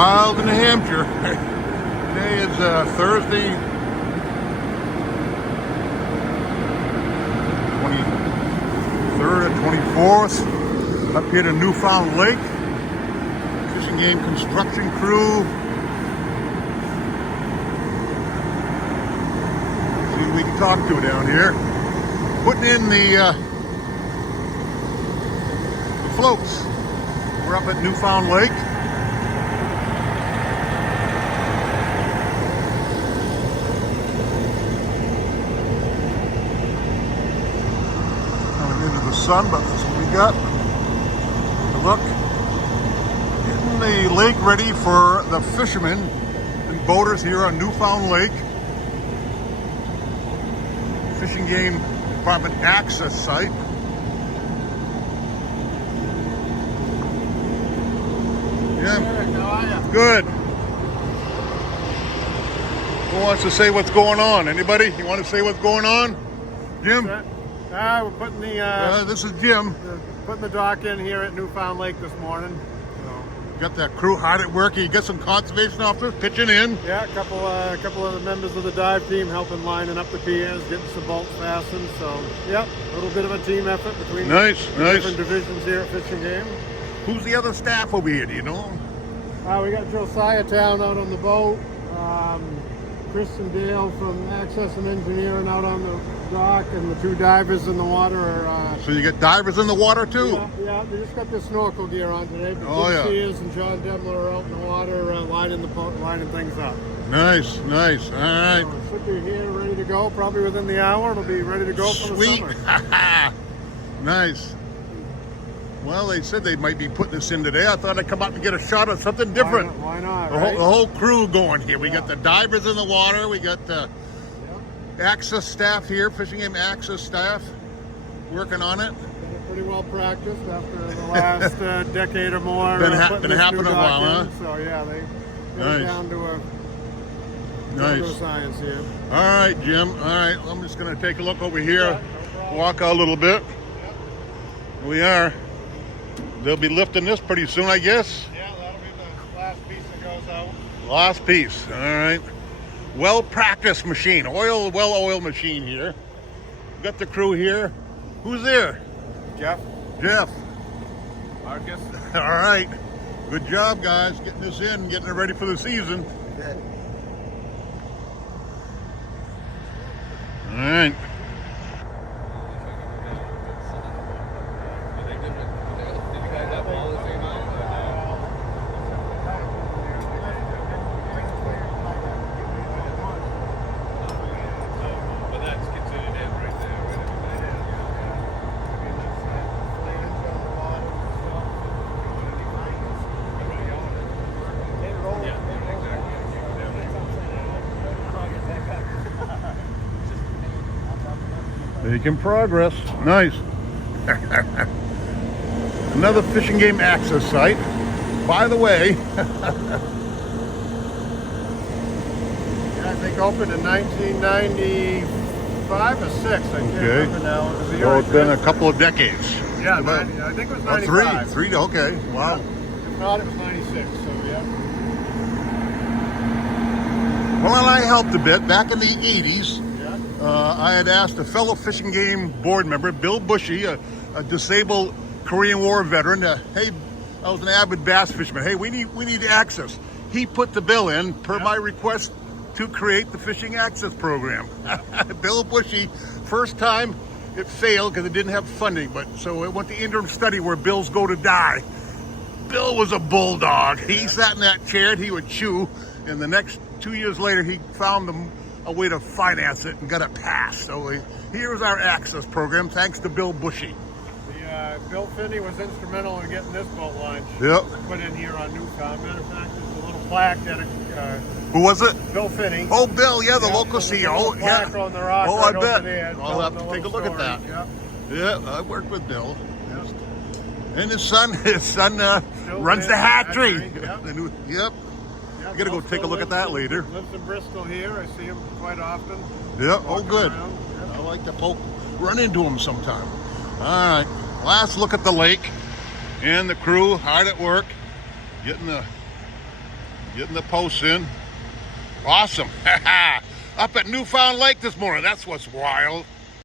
Wild in New Hampshire. Today is Thursday, 23rd or 24th. Up here to Newfound Lake. Fishing game construction crew. See who we can talk to down here. Putting in the floats. We're up at Newfound Lake. Sun, but that's what we got. Take a look. Getting the lake ready for the fishermen and boaters here on Newfound Lake. Fishing Game Department access site. Yeah. How are you? Good. Who wants to say what's going on? Anybody? You want to say what's going on? Jim? We're putting This is Jim. putting the dock in here at Newfound Lake this morning. So, Got that crew hard at work. You got some conservation officers pitching in. yeah, a couple of the members of the dive team helping lining up the piers, getting some bolts fastened. So, yep, a little bit of a team effort between Nice. different divisions here at Fishing Game. Who's the other staff over here? Do you know? We got Josiah Town out on the boat. Chris and Dale from Access and Engineering out on the dock, and the two divers in the water are... So you get divers in the water too? Yeah, they just got their snorkel gear on today. But Oh, yeah. Sears and John Demler are out in the water lining things up. Nice. All right. So it should be here ready to go. Probably within the hour, it'll be ready to go for the Sweet. summer. Nice. Well, they said they might be putting this in today. I thought I'd come up and get a shot of something different. Why not? The Right? whole crew going here. We got the divers in the water. We got the access staff here, Fishing Game access staff, working on it. They're pretty well practiced after the last decade or more. Been putting this happening new a dock while, in. huh? So yeah, they Nice. get down to a Nice. science here. All right, Jim. All right, I'm just going to take a look over here, Yeah, no problem. walk out a little bit. We are. They'll be lifting this pretty soon, I guess. Yeah, that'll be the last piece that goes out. Last piece. All right. Well-practiced machine. Well-oiled machine here. Got the crew here. Who's there? Jeff? Jeff. Marcus? All right. Good job, guys. Getting this in, getting it ready for the season. All right. Making progress. Nice. Another Fishing Game access site. By the way, Yeah, I think opened in 1995 or 6. I can't remember now. It was a year so it's been a after. couple of decades. Yeah, About- 90, I think it was oh, 95. three. Okay. Wow. If not, it was 96. So yeah. Well, and I helped a bit back in the 80s. Yeah. I had asked a fellow Fishing Game board member, Bill Bushy, a disabled Korean War veteran. Hey, I was an avid bass fisherman. Hey, we need access. He put the bill in per my request to create the fishing access program. Bill Bushy, first time it failed because it didn't have funding, but so it went to interim study where bills go to die. Bill was a bulldog. He sat in that chair and he would chew, and the next 2 years later he found a way to finance it and got it passed. So here's our access program, thanks to Bill Bushy. Bill Finney was instrumental in getting this boat launch put in here on Newfound. Matter of fact, there's a little plaque that Who was it? Bill Finney. Oh, Bill, yeah, the local there's a CEO. little plaque on the rock Oh, right I over bet. there, I'll have to telling take a the look at little that. story. Yeah, I worked with Bill. Yep. And his son runs the hatchery. Yep. Yep. Yep. You gotta go take a look at that later. Lives in Bristol here. I see him quite often. Yep. Oh, walking good. around. Yep. I like to run into him sometime. All right. Last look at the lake and the crew hard at work, getting the Getting the posts in. Awesome. Up at Newfound Lake this morning. That's what's wild.